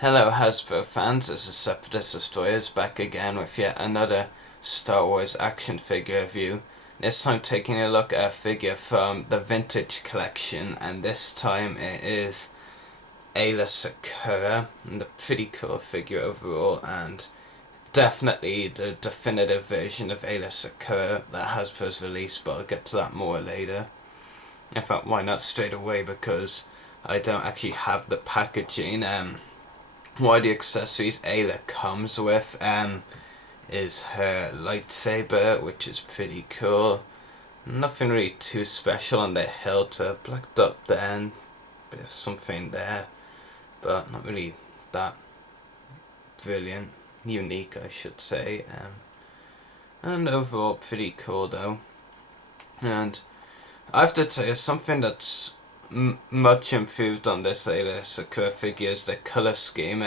Hello Hasbro fans, this is Separatist Destroyers back again with yet another Star Wars action figure review. This time taking a look at a figure from the Vintage Collection, and this time it is Aayla Secura, and a pretty cool figure overall, and definitely the definitive version of Aayla Secura that Hasbro's released, but I'll get to that more later. In fact, why not straight away, because I don't actually have the packaging. One of the accessories Aayla comes with is her lightsaber, which is pretty cool. Nothing really too special on the hilt, a black dot there and bit of something there, but not really that brilliant, unique I should say. And overall pretty cool though. And I have to tell you, something that's much improved on this Aayla Secura figure is the colour scheme.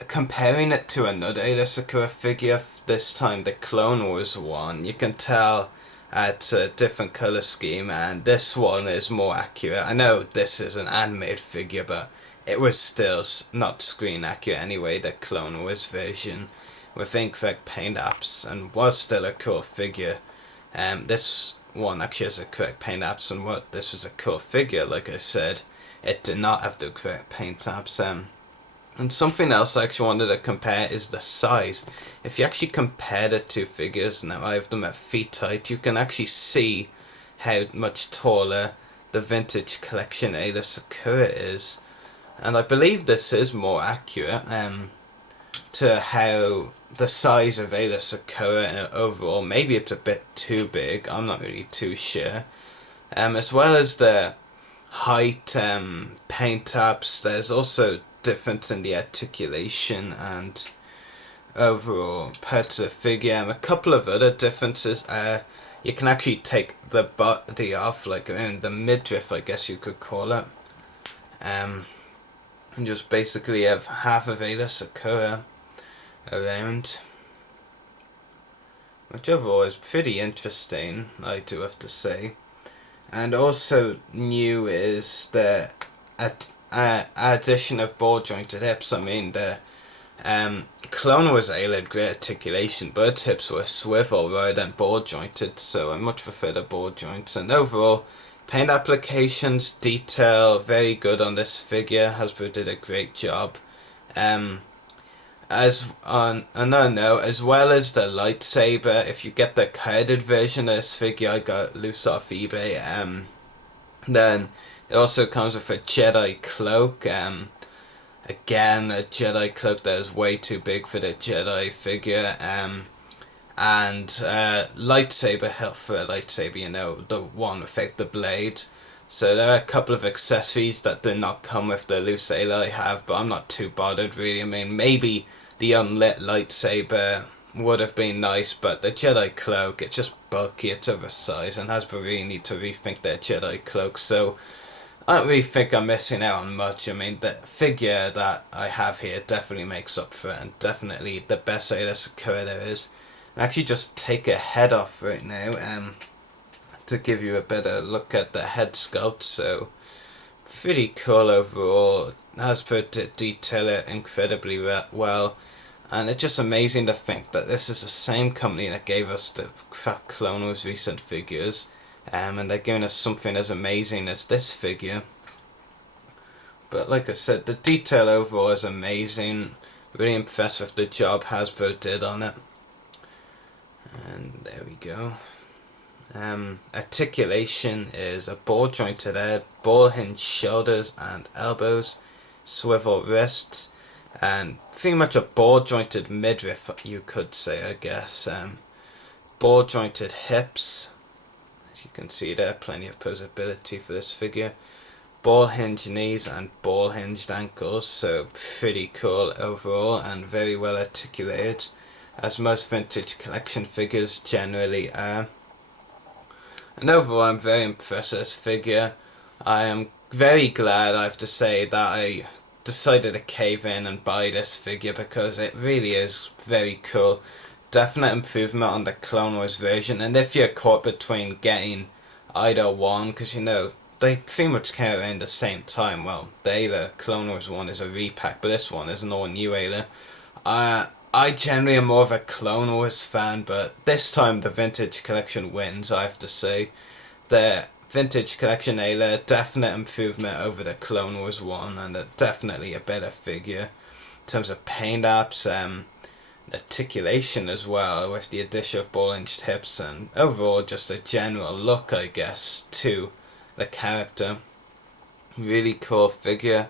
Comparing it to another Aayla Secura figure, this time the Clone Wars one, you can tell it's a different colour scheme, and this one is more accurate. I know this is an animated figure, but it was still not screen accurate anyway, the Clone Wars version, with incorrect paint apps, and was still a cool figure. This one actually has a correct paint apps, and what this was a cool figure, like I said, it did not have the correct paint apps. And something else I actually wanted to compare is the size. If you actually compare the two figures, now I have them at feet height, you can actually see how much taller the Vintage Collection Aayla Secura is. And I believe this is more accurate to how the size of Aayla Secura overall. Maybe it's a bit too big, I'm not really too sure. As well as the height, paint apps, there's also difference in the articulation and overall parts of the figure. A couple of other differences are you can actually take the body off, like around the midriff I guess you could call it, and just basically have half of Aayla Secura around, which overall is pretty interesting, I do have to say. And also new is the addition of ball jointed hips. I mean, the Clone Wars Aayla had great articulation, but its hips were swivel rather than ball jointed, so I much prefer the ball joints. And overall, paint applications, detail, very good on this figure. Hasbro did a great job. As on another note, as well as the lightsaber, if you get the carded version of this figure I got loose off eBay, then it also comes with a Jedi cloak. Again, a Jedi cloak that is way too big for the Jedi figure. And lightsaber hilt for a lightsaber, you know, the one without the blade. So there are a couple of accessories that do not come with the loose Aayla I have, but I'm not too bothered really. I mean, maybe the unlit lightsaber would have been nice, but the Jedi cloak, it's just bulky, it's oversized, and Hasbro really need to rethink their Jedi cloak, so I don't really think I'm missing out on much. I mean, the figure that I have here definitely makes up for it, and definitely the best Aayla Secura there is. I'll actually just take a head off right now, to give you a better look at the head sculpt. So pretty cool overall. Hasbro did detail it incredibly well, and it's just amazing to think that this is the same company that gave us the Clone Wars recent figures, and they're giving us something as amazing as this figure. But like I said, the detail overall is amazing. Really impressed with the job Hasbro did on it. And there we go. Articulation is a ball jointed head, ball hinge shoulders and elbows, swivel wrists, and pretty much a ball jointed midriff, you could say, I guess. Ball jointed hips, as you can see there, plenty of posability for this figure. Ball hinged knees and ball hinged ankles, so pretty cool overall and very well articulated, as most Vintage Collection figures generally are. And overall, I'm very impressed with this figure. I am very glad, I have to say, that I decided to cave in and buy this figure, because it really is very cool. Definite improvement on the Clone Wars version, and if you're caught between getting either one, because you know they pretty much came out around the same time. Well, the Aayla Clone Wars one is a repack, but this one is an all new Aayla. I generally am more of a Clone Wars fan, but this time the Vintage Collection wins, I have to say. The Vintage Collection Aayla, definite improvement over the Clone Wars one, and definitely a better figure. In terms of paint apps, articulation as well, with the addition of ball-hinged hips, and overall just a general look, I guess, to the character. Really cool figure.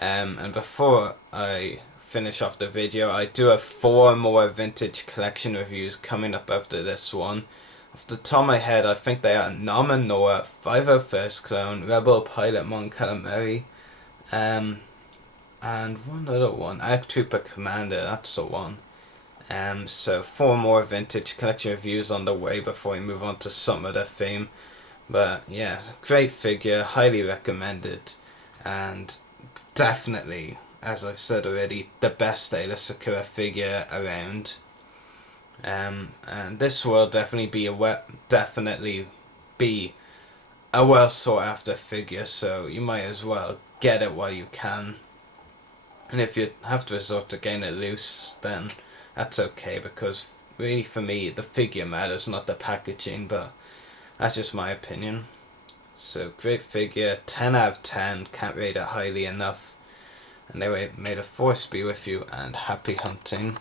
And before I finish off the video, I do have 4 more Vintage Collection reviews coming up after this one. Off the top of my head, I think they are Nominor, 501st Clone, Rebel Pilot Mon Calamari, and one other one, Arc Trooper Commander, that's the one. So 4 more Vintage Collection reviews on the way before we move on to some other theme. But yeah, great figure, highly recommended, and definitely, as I've said already, the best Aayla Secura figure around. And this will definitely be a well sought after figure, so you might as well get it while you can. And if you have to resort to getting it loose, then that's okay, because really for me the figure matters, not the packaging, but that's just my opinion. So great figure, 10 out of 10, can't rate it highly enough. Anyway, may the force be with you and happy hunting.